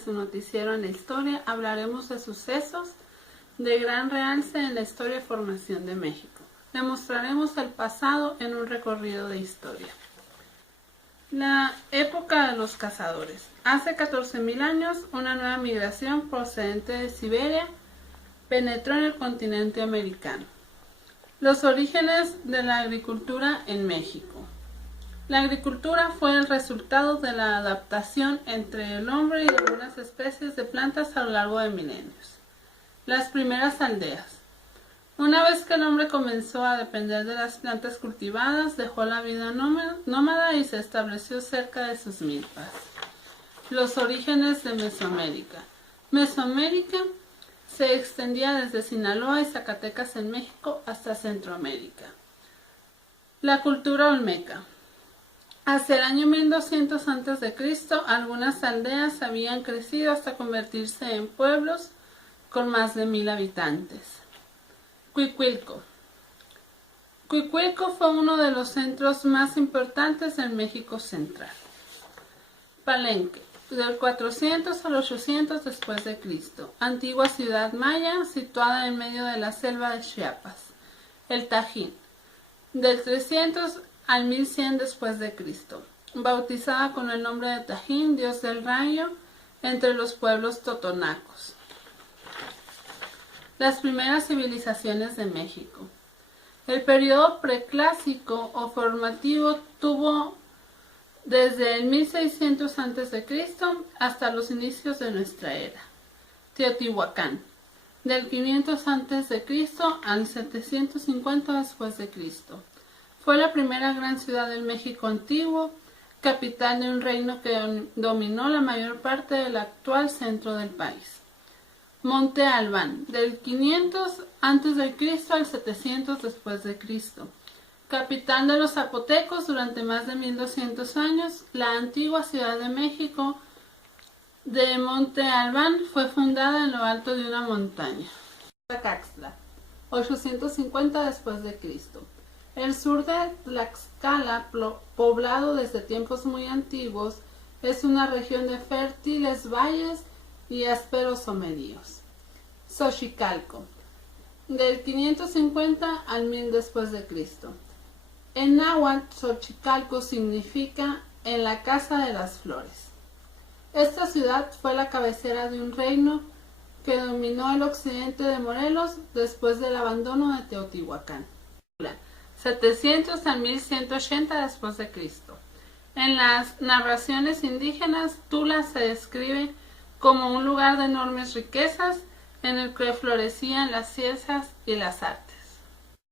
su noticiero En la Historia hablaremos de sucesos de gran realce en la historia y formación de México. Demostraremos el pasado en un recorrido de historia. La época de los cazadores. Hace 14.000 años, una nueva migración procedente de Siberia penetró en el continente americano. Los orígenes de la agricultura en México. La agricultura fue el resultado de la adaptación entre el hombre y algunas especies de plantas a lo largo de milenios. Las primeras aldeas. Una vez que el hombre comenzó a depender de las plantas cultivadas, dejó la vida nómada y se estableció cerca de sus milpas. Los orígenes de Mesoamérica. Mesoamérica se extendía desde Sinaloa y Zacatecas en México hasta Centroamérica. La cultura olmeca. Hacia el año 1200 a.C., algunas aldeas habían crecido hasta convertirse en pueblos con más de 1,000 habitantes. Cuicuilco. Cuicuilco fue uno de los centros más importantes del México central. Palenque, del 400 al 800 después de Cristo. Antigua ciudad maya situada en medio de la selva de Chiapas. El Tajín, del 300 al 1100 después de Cristo. Bautizada con el nombre de Tajín, dios del rayo, entre los pueblos totonacos. Las primeras civilizaciones de México. El periodo preclásico o formativo tuvo desde el 1600 a.C. hasta los inicios de nuestra era. Teotihuacán, del 500 a.C. al 750 después de Cristo. Fue la primera gran ciudad del México antiguo, capital de un reino que dominó la mayor parte del actual centro del país. Monte Albán, del 500 a.C. al 700 después de Cristo. Capital de los zapotecos durante más de 1200 años, la antigua Ciudad de México de Monte Albán fue fundada en lo alto de una montaña. Tlaxcala, 850 después de Cristo. El sur de Tlaxcala, poblado desde tiempos muy antiguos, es una región de fértiles valles y ásperos someríos. Xochicalco, del 550 al 1000 después de Cristo. En náhuatl, Xochicalco significa en la casa de las flores. Esta ciudad fue la cabecera de un reino que dominó el occidente de Morelos después del abandono de Teotihuacán. 700 a 1180 después de Cristo. En las narraciones indígenas, Tula se describe como un lugar de enormes riquezas en el que florecían las ciencias y las artes.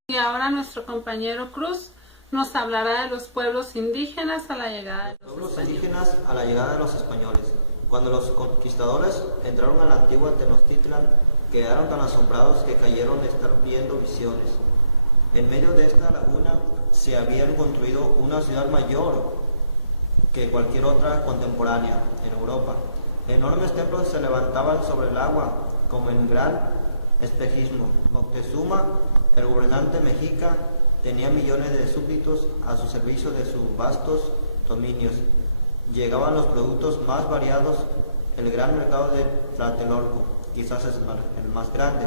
Y ahora nuestro compañero Cruz nos hablará de los pueblos indígenas a la llegada de los españoles. Cuando los conquistadores entraron a la antigua Tenochtitlan, quedaron tan asombrados que cayeron de estar viendo visiones. En medio de esta laguna se había construido una ciudad mayor que cualquier otra contemporánea en Europa. Enormes templos se levantaban sobre el agua, como en gran espejismo. Moctezuma, el gobernante mexica, tenía millones de súbditos a su servicio de sus vastos dominios. Llegaban los productos más variados. El gran mercado de Tlatelolco, quizás es el más grande.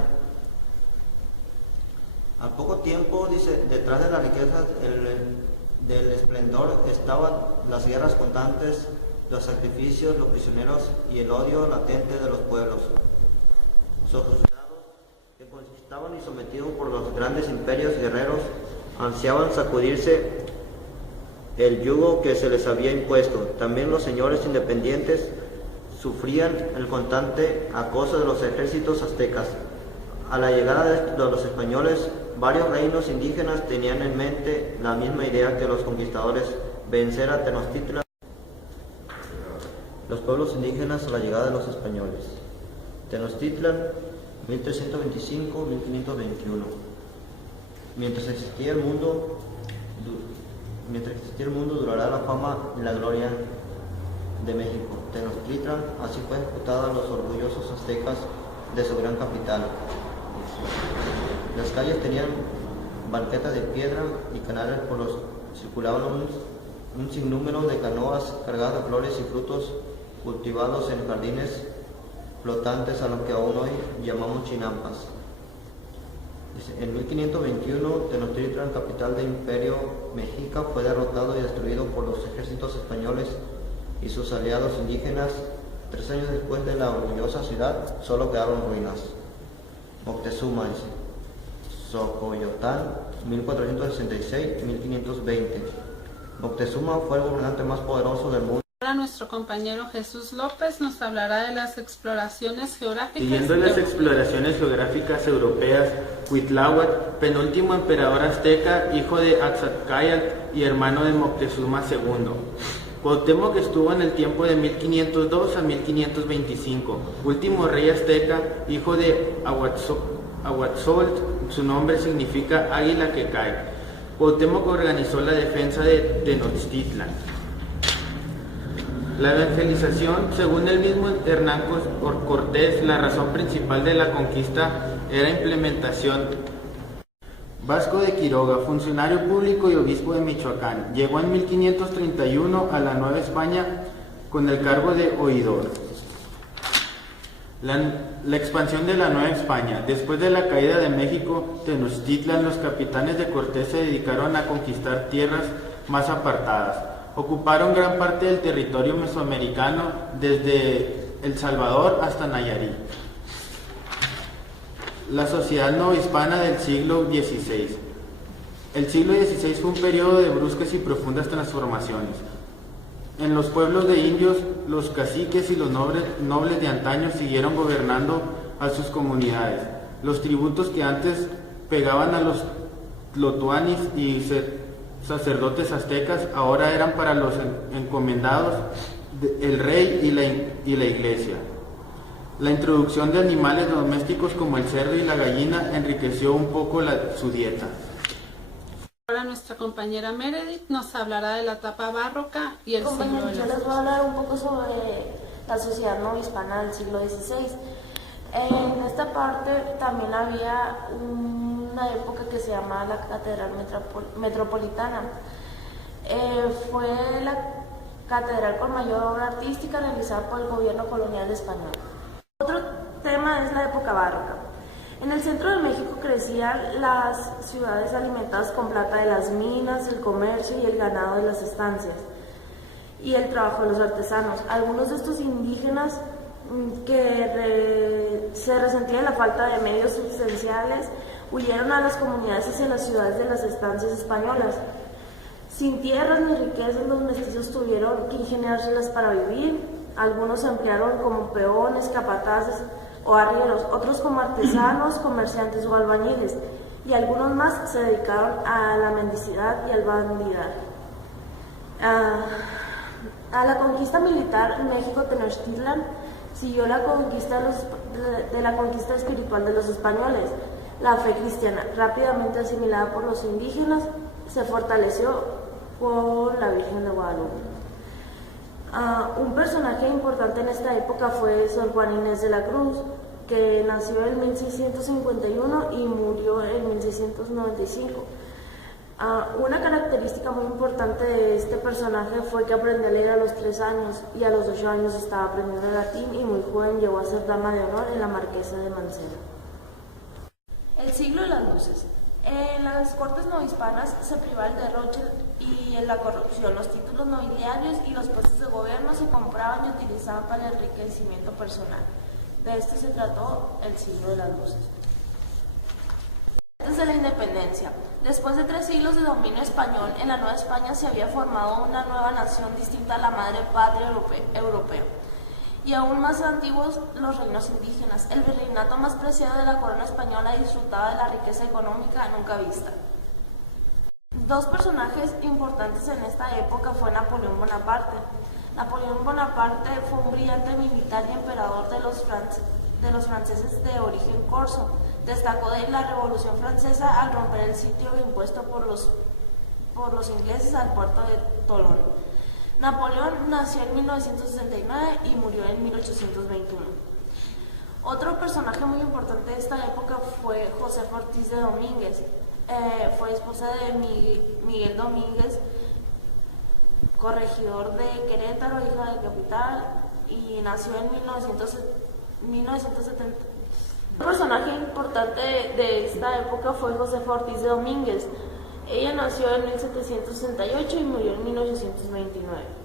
Al poco tiempo, dice, detrás de las riquezas del esplendor estaban las guerras constantes, los sacrificios, los prisioneros y el odio latente de los pueblos. Sojuzgados, que conquistaban y sometidos por los grandes imperios guerreros, ansiaban sacudirse el yugo que se les había impuesto. También los señores independientes sufrían el constante acoso de los ejércitos aztecas. A la llegada de los españoles, varios reinos indígenas tenían en mente la misma idea que los conquistadores: vencer a Tenochtitlan. Los pueblos indígenas a la llegada de los españoles. Tenochtitlan, 1325-1521. Mientras existía el mundo, durará la fama y la gloria de México. Tenochtitlan así fue ejecutada a los orgullosos aztecas de su gran capital. Las calles tenían banquetas de piedra y canales por los circulaban un sinnúmero de canoas cargadas de flores y frutos cultivados en jardines flotantes a los que aún hoy llamamos chinampas. En 1521, Tenochtitlan, capital del Imperio Mexica, fue derrotado y destruido por los ejércitos españoles y sus aliados indígenas. 3 años después de la orgullosa ciudad, solo quedaron ruinas. Moctezuma, Xocoyotlán, 1466-1520. Moctezuma fue el gobernante más poderoso del mundo. Ahora nuestro compañero Jesús López nos hablará de las exploraciones geográficas. Siguiendo las exploraciones geográficas europeas, Cuitláhuac, penúltimo emperador azteca, hijo de Axatcáyatl y hermano de Moctezuma II. Cuauhtémoc estuvo en el tiempo de 1502 a 1525, último rey azteca, hijo de Ahuatzotl, su nombre significa águila que cae. Cuauhtémoc organizó la defensa de Tenochtitlan. La evangelización, según el mismo Hernán Cortés, la razón principal de la conquista era implementación. Vasco de Quiroga, funcionario público y obispo de Michoacán, llegó en 1531 a la Nueva España con el cargo de oidor. La expansión de la Nueva España. Después de la caída de México, Tenochtitlan, los capitanes de Cortés se dedicaron a conquistar tierras más apartadas. Ocuparon gran parte del territorio mesoamericano, desde El Salvador hasta Nayarit. La sociedad novohispana del siglo XVI. El siglo XVI fue un periodo de bruscas y profundas transformaciones. En los pueblos de indios, los caciques y los nobles de antaño siguieron gobernando a sus comunidades. Los tributos que antes pegaban a los tlotuanis y sacerdotes aztecas ahora eran para los encomendados, el rey y la iglesia. La introducción de animales domésticos como el cerdo y la gallina enriqueció un poco su dieta. Ahora nuestra compañera Meredith nos hablará de la etapa barroca y el siglo de Yo les voy a hablar un poco sobre la sociedad novohispana del siglo XVI. En esta parte también había una época que se llamaba la Catedral Metropolitana. Fue la catedral con mayor obra artística realizada por el gobierno colonial español. Otro tema es la época barroca. En el centro de México crecían las ciudades alimentadas con plata de las minas, el comercio y el ganado de las estancias y el trabajo de los artesanos. Algunos de estos indígenas que se resentían la falta de medios subsistenciales huyeron a las comunidades hacia las ciudades de las estancias españolas. Sin tierras ni riquezas, los mestizos tuvieron que ingeniárselas para vivir. Algunos se emplearon como peones, capataces o arrieros, otros como artesanos, comerciantes o albañiles, y algunos más se dedicaron a la mendicidad y al bandidaje. A la conquista militar en México, Tenochtitlan siguió la conquista de la conquista espiritual de los españoles. La fe cristiana, rápidamente asimilada por los indígenas, se fortaleció por la Virgen de Guadalupe. Un personaje importante en esta época fue Sor Juana Inés de la Cruz, que nació en 1651 y murió en 1695. Una característica muy importante de este personaje fue que aprendió a leer a los 3 años y a los 8 años estaba aprendiendo latín, y muy joven llegó a ser dama de honor en la Marquesa de Mancera. El siglo de las luces. En las cortes novohispanas se privaba el derroche y en la corrupción. Los títulos nobiliarios y los puestos de gobierno se compraban y utilizaban para el enriquecimiento personal. De esto se trató el siglo de las luces. Desde la independencia. Después de 3 siglos de dominio español, en la Nueva España se había formado una nueva nación distinta a la madre patria europea. Y aún más antiguos los reinos indígenas. El virreinato más preciado de la corona española disfrutaba de la riqueza económica nunca vista. 2 personajes importantes en esta época fue Napoleón Bonaparte. Napoleón Bonaparte fue un brillante militar y emperador de los franceses de origen corso. Destacó de la Revolución Francesa al romper el sitio impuesto por los ingleses al puerto de Tolón. Napoleón nació en 1969 y murió en 1821. Otro personaje muy importante de esta época fue Josefa Ortiz de Domínguez. Fue esposa de Miguel Domínguez, corregidor de Querétaro, hija de capital, y nació en 1970. Un personaje importante de esta época fue Josefa Ortiz de Domínguez. Ella nació en 1768 y murió en 1829.